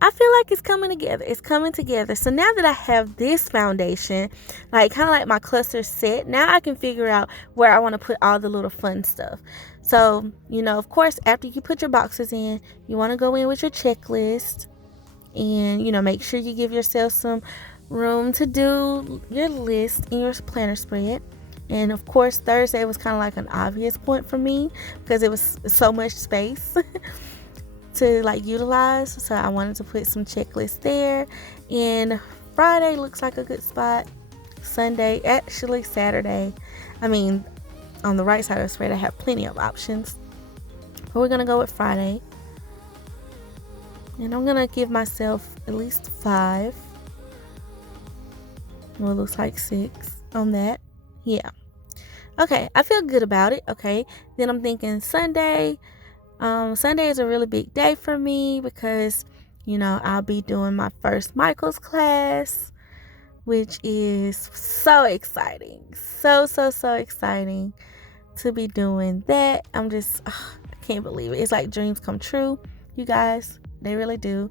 I feel like it's coming together. It's coming together. So now that I have this foundation, like kind of like my cluster set, now I can figure out where I want to put all the little fun stuff. So, you know, of course, after you put your boxes in, you want to go in with your checklist and, you know, make sure you give yourself some room to do your list in your planner spread. And of course, Thursday was kind of like an obvious point for me because it was so much space to like utilize. So I wanted to put some checklists there. And Friday looks like a good spot. Sunday, actually Saturday. I mean, on the right side of the spread, I have plenty of options. But we're going to go with Friday. And I'm going to give myself at least 5. Well, it looks like 6 on that. Yeah. Okay, I feel good about it. Okay, then I'm thinking Sunday. Sunday is a really big day for me because, you know, I'll be doing my first Michael's class, which is so exciting. So exciting to be doing that. I can't believe it. It's like dreams come true, you guys. They really do.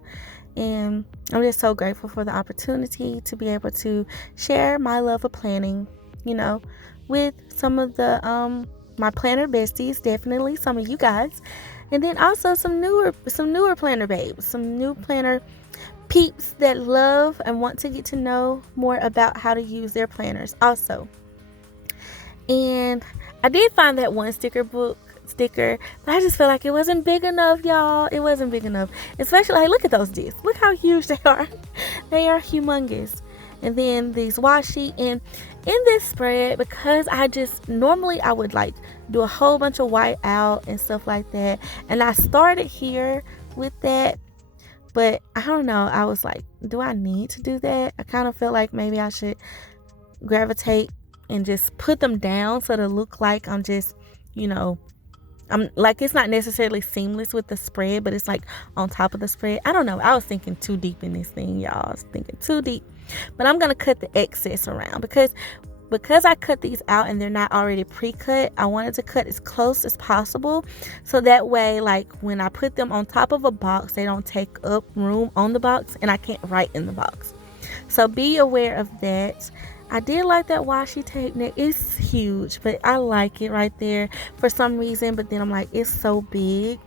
And I'm just so grateful for the opportunity to be able to share my love of planning, you know, with some of the my planner besties, definitely some of you guys, and then also some newer planner babes, some new planner peeps that love and want to get to know more about how to use their planners also. And I did find that one sticker, but I just feel like it wasn't big enough, y'all. It wasn't big enough. Especially, like, look at those discs. Look how huge they are. They are humongous. And then these washi. And in this spread, because normally I would like do a whole bunch of white out and stuff like that. And I started here with that. But I don't know. I was like, do I need to do that? I kind of felt like maybe I should gravitate and just put them down so to look like I'm just, I'm like, it's not necessarily seamless with the spread, but it's like on top of the spread. I don't know. I was thinking too deep in this thing, y'all. I was thinking too deep. But I'm going to cut the excess around because I cut these out and they're not already pre-cut. I wanted to cut as close as possible. So that way, like when I put them on top of a box, they don't take up room on the box and I can't write in the box. So be aware of that. I did like that washi tape neck. It's huge, but I like it right there for some reason. But then I'm like, it's so big.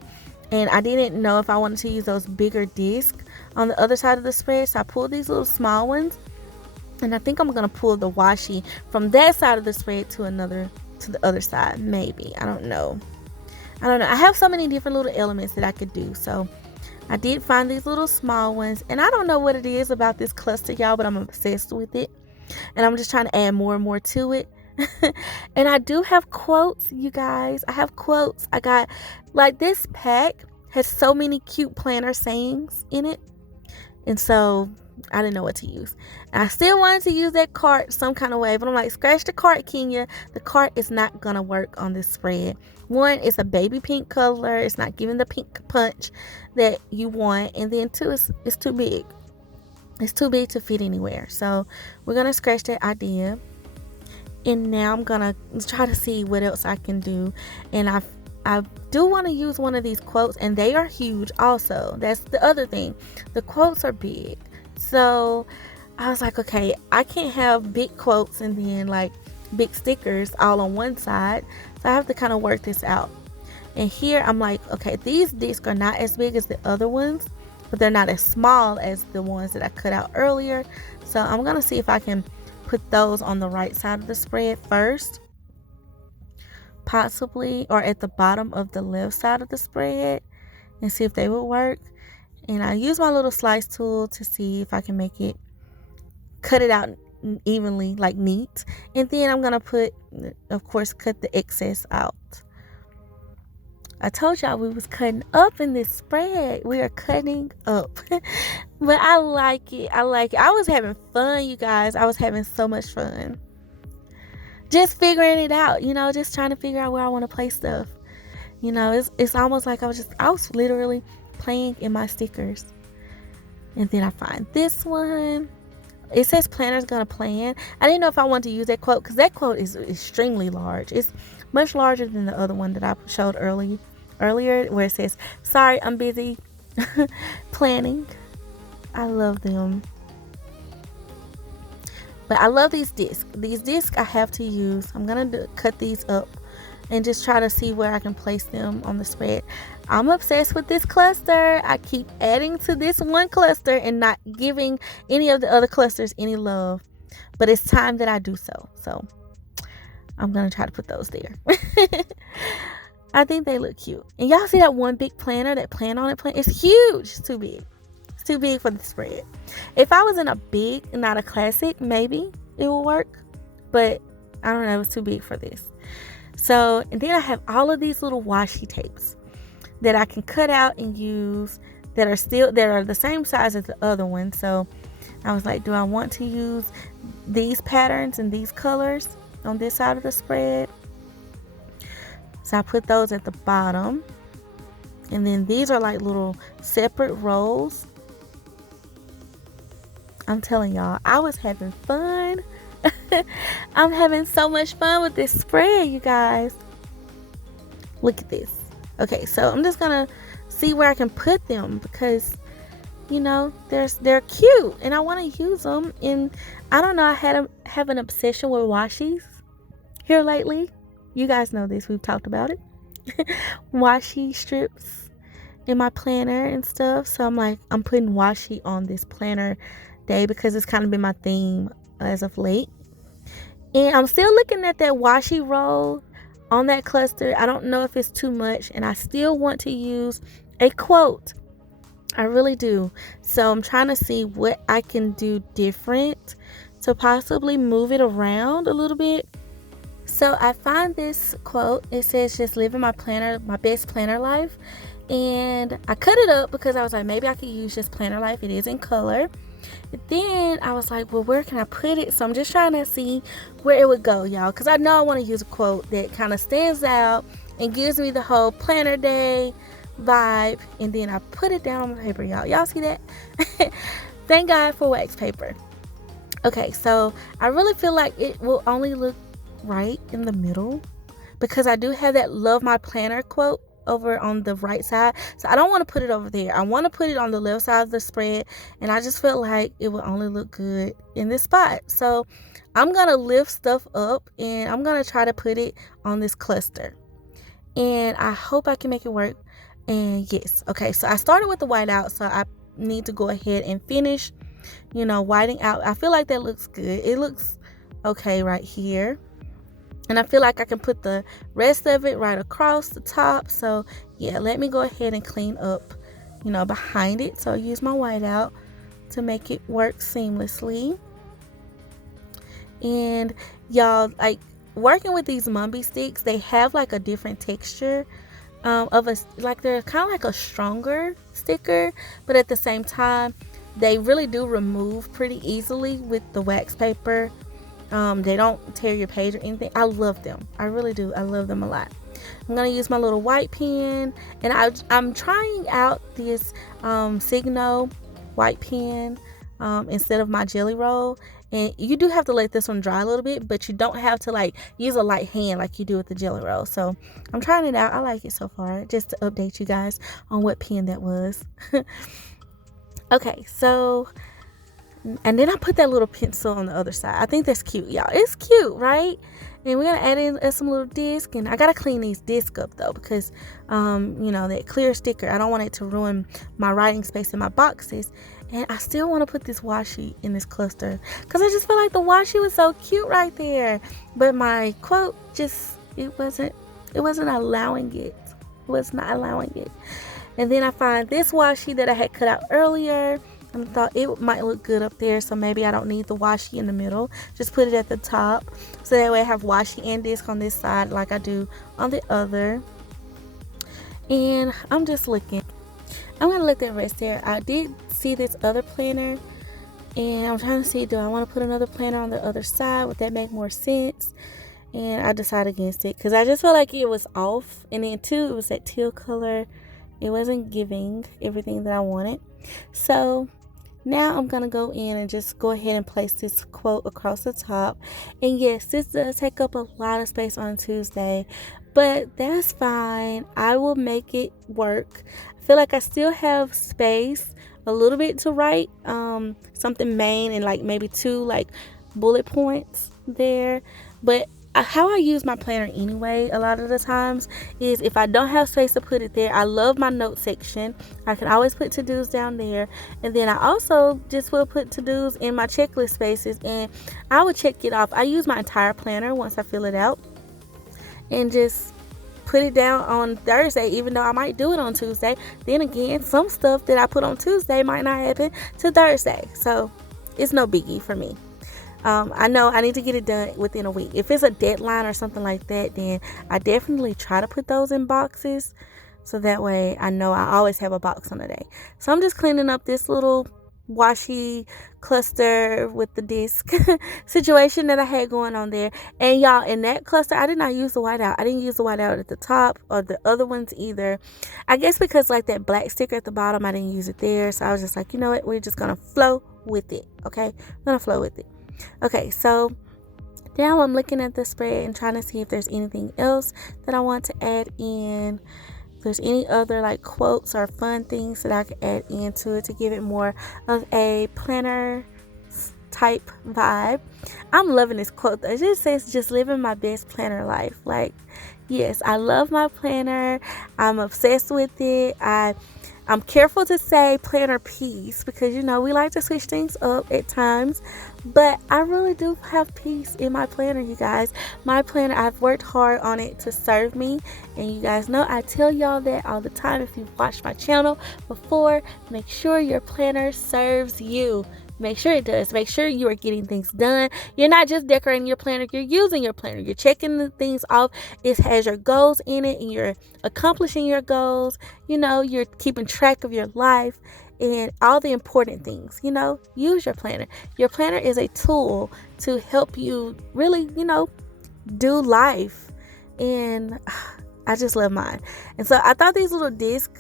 And I didn't know if I wanted to use those bigger discs on the other side of the spread. So I pulled these little small ones. And I think I'm going to pull the washi from that side of the spread to the other side. Maybe. I don't know. I have so many different little elements that I could do. So I did find these little small ones. And I don't know what it is about this cluster, y'all, but I'm obsessed with it. And I'm just trying to add more and more to it. And I do have quotes, you guys. I have quotes. I got, like, this pack has so many cute planner sayings in it. And so I didn't know what to use. And I still wanted to use that cart some kind of way. But I'm like, scratch the cart, Kenya. The cart is not going to work on this spread. One, it's a baby pink color. It's not giving the pink punch that you want. And then two, it's too big. It's too big to fit anywhere. So we're going to scratch that idea. And now I'm going to try to see what else I can do. And I do want to use one of these quotes. And they are huge also. That's the other thing. The quotes are big. So I was like, okay, I can't have big quotes and then like big stickers all on one side. So I have to kind of work this out. And here I'm like, okay, these discs are not as big as the other ones, but they're not as small as the ones that I cut out earlier. So I'm going to see if I can put those on the right side of the spread first, possibly, or at the bottom of the left side of the spread, and see if they will work. And I use my little slice tool to see if I can cut it out evenly, like neat. And then I'm going to cut the excess out. I told y'all we was cutting up in this spread. We are cutting up. But I like it. I was having fun, you guys. I was having so much fun. Just figuring it out, just trying to figure out where I want to place stuff. It's almost like I was literally playing in my stickers. And then I find this one. It says planner's gonna plan. I didn't know if I wanted to use that quote because that quote is extremely large. It's much larger than the other one that I showed earlier where it says, sorry, I'm busy planning. I love them. But I love these discs. These discs I have to use. I'm going to cut these up and just try to see where I can place them on the spread. I'm obsessed with this cluster. I keep adding to this one cluster and not giving any of the other clusters any love. But it's time that I do so. So I'm going to try to put those there. I think they look cute. And y'all see that one big planner, that plan on it plan? It's huge. It's too big. It's too big for the spread. If I was in a big, not a classic, maybe it will work. But I don't know. It's too big for this. So, and then I have all of these little washi tapes that I can cut out and use that are the same size as the other one. So I was like, do I want to use these patterns and these colors on this side of the spread? So I put those at the bottom. And then these are like little separate rolls. I'm telling y'all, I was having fun. I'm having so much fun with this spread, you guys. Look at this. Okay, so I'm just gonna see where I can put them because, they're cute and I want to use them. And I don't know, I have an obsession with washis here lately. You guys know this. We've talked about it. Washi strips in my planner and stuff. So I'm putting washi on this planner day because it's kind of been my theme as of late. And I'm still looking at that washi roll. on that cluster. I don't know if it's too much, and I still want to use a quote. I really do. So I'm trying to see what I can do different to possibly move it around a little bit. So I find this quote. It says, just living my best planner life. And I cut it up because I was like, maybe I could use just planner life. It is in color. But then I was like, well, where can I put it? So I'm just trying to see where it would go, y'all. Because I know I want to use a quote that kind of stands out and gives me the whole planner day vibe. And then I put it down on the paper, y'all. Y'all see that? Thank God for wax paper. Okay, so I really feel like it will only look right in the middle because I do have that love my planner quote over on the right side. So I don't want to put it over there. I want to put it on the left side of the spread, and I just feel like it will only look good in this spot. So I'm going to lift stuff up and I'm going to try to put it on this cluster. And I hope I can make it work. And yes, okay, so I started with the white out, so I need to go ahead and finish, whiting out. I feel like that looks good. It looks okay right here. And I feel like I can put the rest of it right across the top. So yeah, let me go ahead and clean up, behind it. So I use my whiteout to make it work seamlessly. And y'all, like working with these Mambi sticks, they have like a different texture they're kind of like a stronger sticker, but at the same time, they really do remove pretty easily with the wax paper. They don't tear your page or anything. I love them. I really do. I love them a lot. I'm going to use my little white pen, and I'm trying out this Signo white pen instead of my Jelly Roll. And you do have to let this one dry a little bit, but you don't have to use a light hand like you do with the Jelly Roll. So I'm trying it out. I like it so far, just to update you guys on what pen that was. Okay, so... and then I put that little pencil on the other side. I think that's cute, y'all. It's cute, right? And we're going to add in some little disc. And I got to clean these discs up, though, because, that clear sticker, I don't want it to ruin my writing space in my boxes. And I still want to put this washi in this cluster because I just feel like the washi was so cute right there. But my quote it wasn't allowing it. It was not allowing it. And then I find this washi that I had cut out earlier. I thought it might look good up there, so maybe I don't need the washi in the middle. Just put it at the top, so that way I have washi and disc on this side like I do on the other. And I'm just looking. I'm going to let that rest there. I did see this other planner, and I'm trying to see, do I want to put another planner on the other side? Would that make more sense? And I decided against it because I just felt like it was off. And then too, it was that teal color. It wasn't giving everything that I wanted. So now I'm going to go in and just go ahead and place this quote across the top. And yes, this does take up a lot of space on Tuesday, but that's fine. I will make it work. I feel like I still have space a little bit to write something main and maybe 2 bullet points there. But how I use my planner anyway a lot of the times is if I don't have space to put it there, I love my note section. I can always put to-dos down there, and then I also just will put to-dos in my checklist spaces, and I would check it off. I use my entire planner once I fill it out and just put it down on Thursday, even though I might do it on Tuesday. Then again, some stuff that I put on Tuesday might not happen to Thursday, so it's no biggie for me. I know I need to get it done within a week. If it's a deadline or something like that, then I definitely try to put those in boxes, so that way I know I always have a box on the day. So I'm just cleaning up this little washi cluster with the disc situation that I had going on there. And y'all, in that cluster, I did not use the whiteout. I didn't use the whiteout at the top or the other ones either. I guess because that black sticker at the bottom, I didn't use it there. So I was just like, you know what? We're just going to flow with it. Okay? I'm going to flow with it. Okay, so now I'm looking at the spread and trying to see if there's anything else that I want to add in. If there's any other quotes or fun things that I could add into it to give it more of a planner type vibe. I'm loving this quote though. It just says, just living my best planner life. Yes, I love my planner. I'm obsessed with it. I I'm careful to say planner peace because we like to switch things up at times, but I really do have peace in my planner, you guys. My planner, I've worked hard on it to serve me, and you guys know I tell y'all that all the time. If you've watched my channel before, make sure your planner serves you. Make sure it does. Make sure you are getting things done. You're not just decorating your planner, you're using your planner. You're checking the things off. It has your goals in it, and you're accomplishing your goals. You're keeping track of your life and all the important things. Use your planner. Your planner is a tool to help you really, do life. And I just love mine. And so I thought these little disc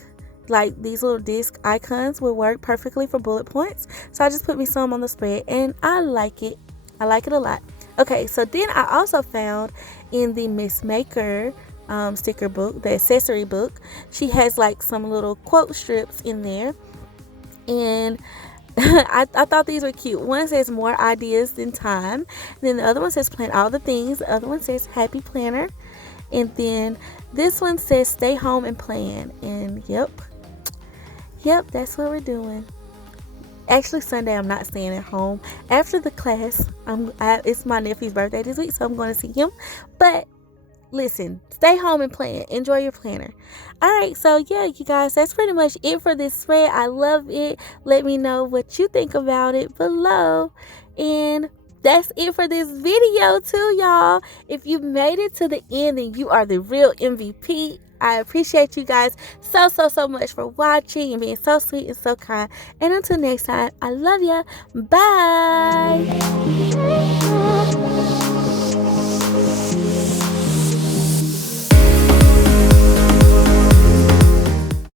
icons would work perfectly for bullet points. So I just put me some on the spread, and I like it. I like it a lot. Okay, so then I also found in the Miss Maker sticker book, the accessory book, she has like some little quote strips in there. And I thought these were cute. One says more ideas than time. And then the other one says plan all the things. The other one says happy planner. And then this one says stay home and plan. And yep, that's what we're doing. Actually, Sunday I'm not staying at home. After the class, it's my nephew's birthday this week, so I'm going to see him. But listen, stay home and plan. Enjoy your planner. Alright, so yeah, you guys, that's pretty much it for this spread. I love it. Let me know what you think about it below. And that's it for this video too, y'all. If you made it to the end, then you are the real MVP. I appreciate you guys so much for watching and being so sweet and so kind. And until next time, I love ya. Bye.